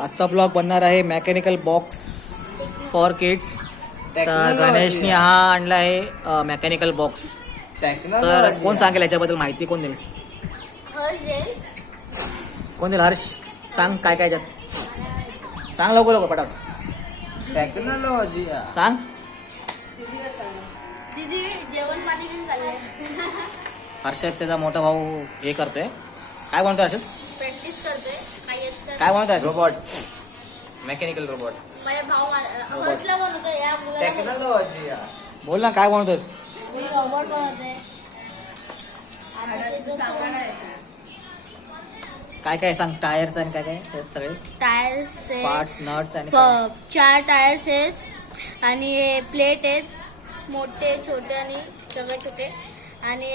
आजचा ब्लॉग बनणार आहे मेकॅनिकल बॉक्स फॉर किड्स. तर गणेशने हा आणला आहे मेकॅनिकल बॉक्स. तर कोण सांगेल याच्याबद्दल माहिती? कोण देईल? कोण देईल? हर्ष सांग काय काय याच्यात सांग, लवकर लवकर पटाक. टेक्नॉलॉजी सांग. दीदी जेवण पाणी घेऊन चाललंय. हर्षद त्याचा मोठा भाऊ हे करतोय. काय बनवतो हर्षद? प्रॅक्टिस करतोय. काय येत तर काय बनवतोय? Robot, mechanical robot. माझ्या भाऊ हर्षला बनवतोय. या मुलाला टेक्नॉलॉजी बोल ना काय बनवतोस? मी रोबोट बनवतोय. आता ते जो काय काय सांग. टायर्स आणि काय काय त्यात सगळे टायर्स पार्ट्स नट्स आणि काय? 4 टायर्स आहेत आणि हे प्लेट आहेत मोठे छोटे आणि सगळे छोटे आणि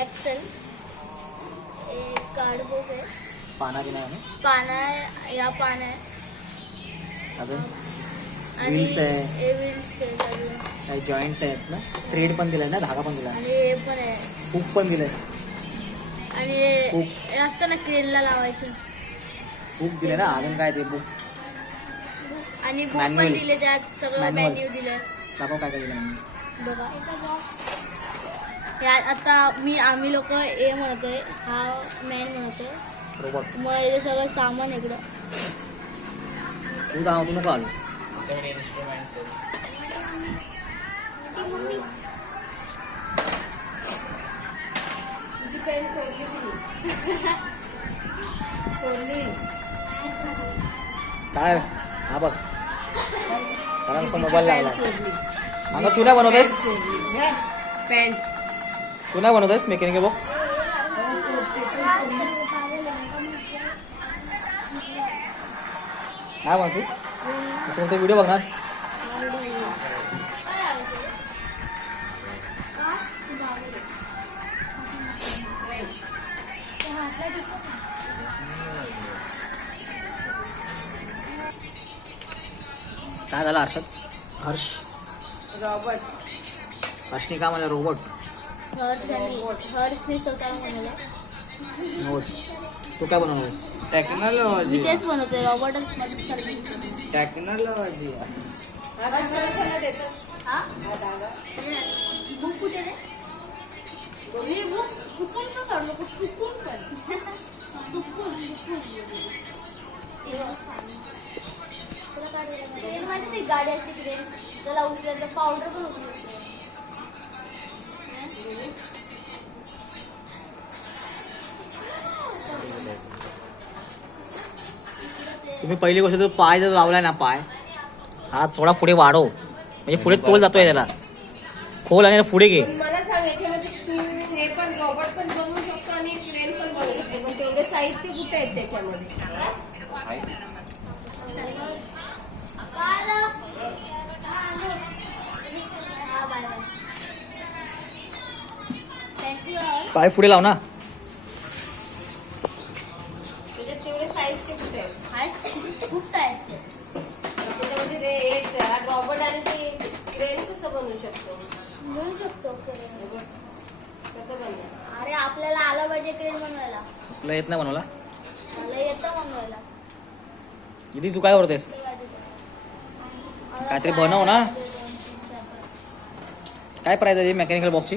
एक्सेल कार्डबुक आहे. पाना बी नाही पाना आहे. या पाना आहे अजून आणि Wheels आहे. हे wheels आहेत अजून. काही जॉईंट्स आहेत ना. थ्रेड पण दिलाय ना, धागा पण दिलाय, आणि हे पण आहे हुक पण दिलाय. आणि खूप. हे असतं ना क्रेनला लावायचं. हुक दिले ना. अजून काय ते बुक आणि बुक पण Manual. दिले. त्यात सगळं Manuals. मेन्यू दिले. दाखव काय काय दिलं. बघा यात आता आम्ही लोक ए म्हणतोय, हा मॅन म्हणतोय. रोबोट मग हे सगळं सामान इकडं. तू जाऊ, तू नको आलो. सगळे इन्स्ट्रुमेंट्स आहेत. तुझी पेन चोरली. काय हा बघ, त्याला नुसता मोबाईल लागला. अगं तू नाही बनवतेस? पॅन्ट तू नाही बनवतेस मेकॅनिकल बॉक्स? काय म्हणतो तू? तो व्हिडिओ बघणार. काय झालं हर्षद? हर्षने काय म्हणलं? रोबोट हर्षने स्वतः बनवलं. नोट्स. तू काय बनवलंस? टेक्नॉलॉजी मी तेच बनवतोय. रॉबोटच टेक्नॉलॉजी बुक कुठे रे? ही बुक चुकून पण काढू नको. चुकून पण तुला काढायला माहिती ती गाडी असते क्रेन, त्याला उचलायचं. पावडर पण उचलतो. तुम्ही पहिली गोष्ट, तो पाय जर लावलाय ना, पाय हा थोडा पुढे वाढव, म्हणजे पुढे तोल जातोय त्याला. खोल आणि पुढे घे. मला सांग, याच्यामध्ये तू हे पण रॉबोट पण बनवू शकतो आणि क्रेन पण बनवू शकतो. पण तेवढे साहित्य कुठे आहेत त्याच्यामध्ये? पाय पुढे लाव ना. त्याच्यात तेवढे साहित्य कुठे आहेत? खूप साहित्य. त्याच्यामध्ये ते एक रॉबोट आणि ते क्रेन कसं बनवू शकतो? म्हणू शकतो. कसं बनवणार? अरे आपल्याला आलं पाहिजे क्रेन बनवायला. तुला येत नाही बनवला? मला येतं बनवायला. दीदी तू काय करतेस? काहीतरी बनव ना. काय प्राइस आहे मेकॅनिकल बॉक्सची?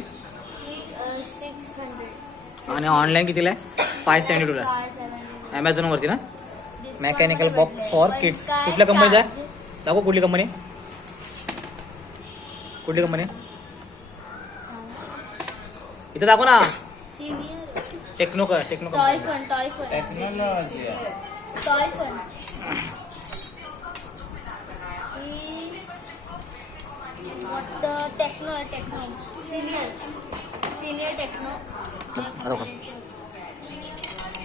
600. आणि ऑनलाईन कितीला आहे? 572 ला. ॲमेझॉन वरती ना. Mechanical box for kids. कुठल्या कंपनीचा आहे? दाखव कुठली कंपनी. कुठली कंपनी? इथं दाखव ना. Techno toy company. Fun technology toy fun. Techno senior techno.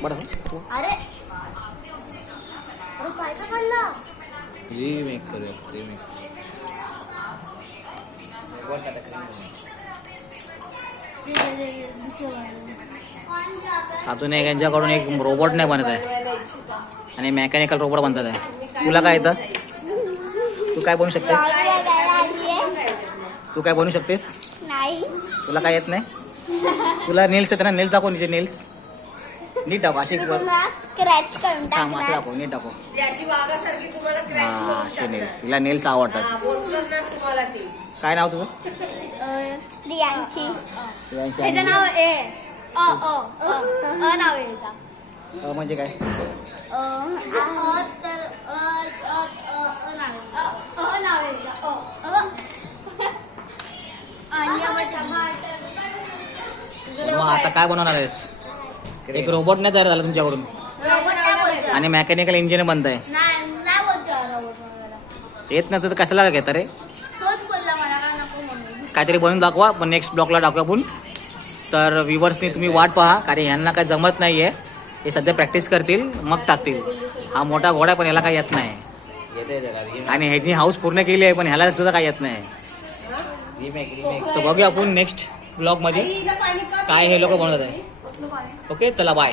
बरं अरे पायचा काढला. रिमेक करूया. रिमेक अजून एक यांच्याकडून एक रोबोट नाही बनत आहे आणि मेकॅनिकल रोबोट बनतात आहे. तुला काय येतं? तू काय बनवू शकतेस? तू काय बनवू शकतेस? नाही. तुला काय येत नाही? तुला नेल्स येते ना? नेल्स दाखव. निचे नेल्स नीट टाकू अशी वर स्क्रॅच करून थांब असं टाकणार. दाखव नीट टाकू ती अशी वाघासारखी तुम्हाला क्रॅच हा करून अशी टाकणार. नेल्स तिला नेल्स आवडतात हा, बोच करणार तुम्हाला ती. काय नाव तुझं प्रियांशी. प्रियांशी त्याचं आणि- नाव नाव आहे त्याचं. म्हणजे काय मग आता काय बनवणार आहेस एक रोबोट नाही तयार झाला तुमच्याकडून आणि मेकॅनिकल इंजिनियर बनताय येत नाही तर कशाला घेता रे काहीतरी बनवून दाखवा पण नेक्स्ट ब्लॉगला टाकू आपण तर व्ह्युअर्सनी तुम्ही वाट पहा कारण ह्यांना काय जमत नाही आहे हे सध्या प्रॅक्टिस करतील मग टाकतील हा मोठा घोडा पण ह्याला काही येत नाही येते जरा आणि ह्याची हाऊस पूर्ण केली आहे पण ह्याला सुद्धा काही येत नाही रिमेक तर बघूया आपण नेक्स्ट ब्लॉगमध्ये काय हे लोक बनवत आहे ओके चला बाय